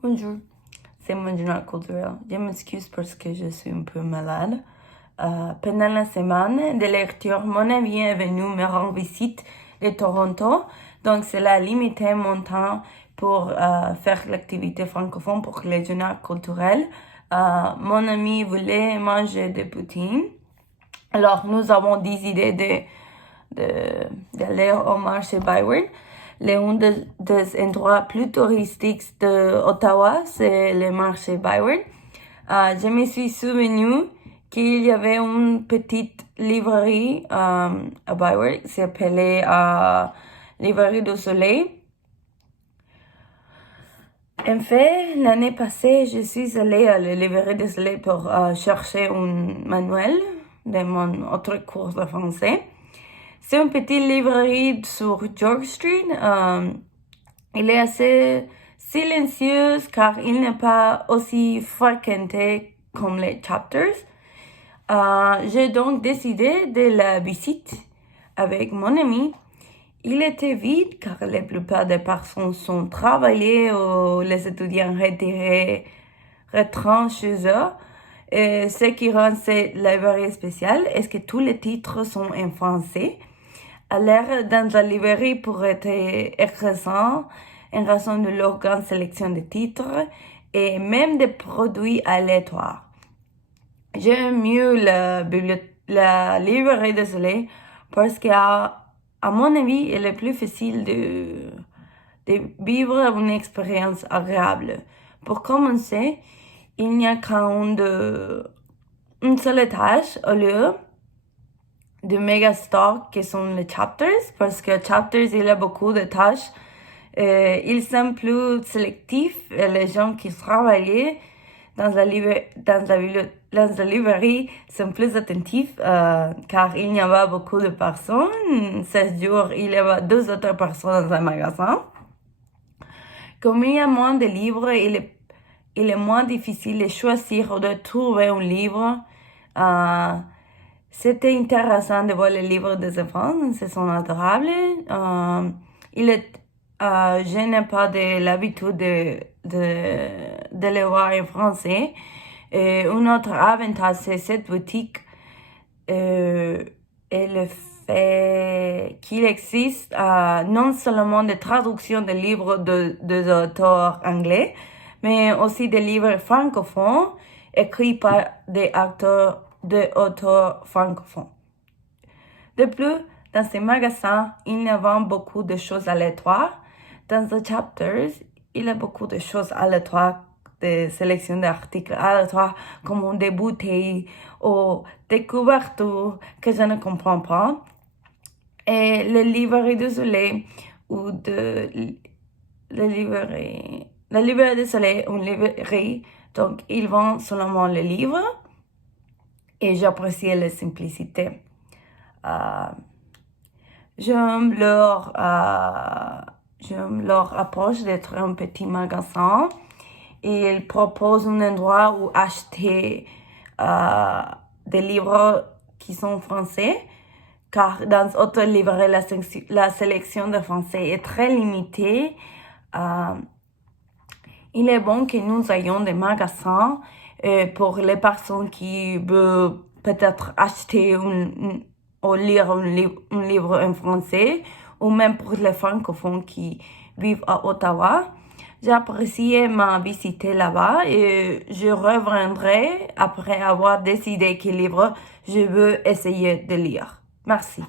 Bonjour, c'est mon journal culturel. Je m'excuse parce que je suis un peu malade. Pendant la semaine de lecture, mon ami est venu me rendre visite de Toronto. Donc, cela a limité mon temps pour faire l'activité francophone pour le journal culturel. Mon ami voulait manger des poutines. Alors, nous avons des idées d'aller au marché Byward. L'un des endroits plus touristiques d'Ottawa, c'est le marché Byward. Je me suis souvenu qu'il y avait une petite librairie à Byward qui s'appelait Librairie du Soleil. En fait, l'année passée, je suis allée à la librairie du Soleil pour chercher un manuel de mon autre cours de français. C'est une petite librairie sur George Street. Il est assez silencieuse car il n'est pas aussi fréquenté comme les chapters. J'ai donc décidé de la visiter avec mon ami. Il était vide car la plupart des personnes sont travaillées ou les étudiants retirés rentrent chez eux. Et ce qui rend cette librairie spéciale est que tous les titres sont en français. Aller dans la librairie pourrait être intéressant en raison de leur grande sélection de titres et même de produits aléatoires. J'aime mieux la librairie de Soleil parce qu'à mon avis, elle est plus facile de vivre une expérience agréable. Pour commencer, il n'y a qu'une seule étage au lieu de Megastore qui sont les chapters, parce que chapters, il y a beaucoup de tâches. Ils sont plus sélectifs et les gens qui travaillent dans la librairie sont plus attentifs car il n'y a pas beaucoup de personnes. 16 jours, il y avait 2 autres personnes dans un magasin. Comme il y a moins de livres, il est moins difficile de choisir ou de trouver un livre. C'était intéressant de voir les livres des enfants, ils sont adorables. Je n'ai pas l'habitude de les voir en français. Un autre avantage, c'est cette boutique et le fait qu'il existe non seulement des traductions de livres des auteurs anglais, mais aussi des livres francophones écrits par des auteurs francophones. De plus, dans ces magasins, il y a beaucoup de choses aléatoires. Dans les chapters, il y a beaucoup de choses aléatoires, des sélections d'articles aléatoires comme des bouteilles ou des couvertures que je ne comprends pas. Et les librairies du Soleil ou la librairie du Soleil, une librairie, donc ils vendent seulement les livres et j'apprécie la simplicité. J'aime leur approche d'être un petit magasin et ils proposent un endroit où acheter des livres qui sont français car dans d'autres librairies la sélection de français est très limitée. Il est bon que nous ayons des magasins pour les personnes qui veulent peut-être acheter ou lire un livre en français, ou même pour les francophones qui vivent à Ottawa. J'ai apprécié ma visite là-bas et je reviendrai après avoir décidé quel livre je veux essayer de lire. Merci.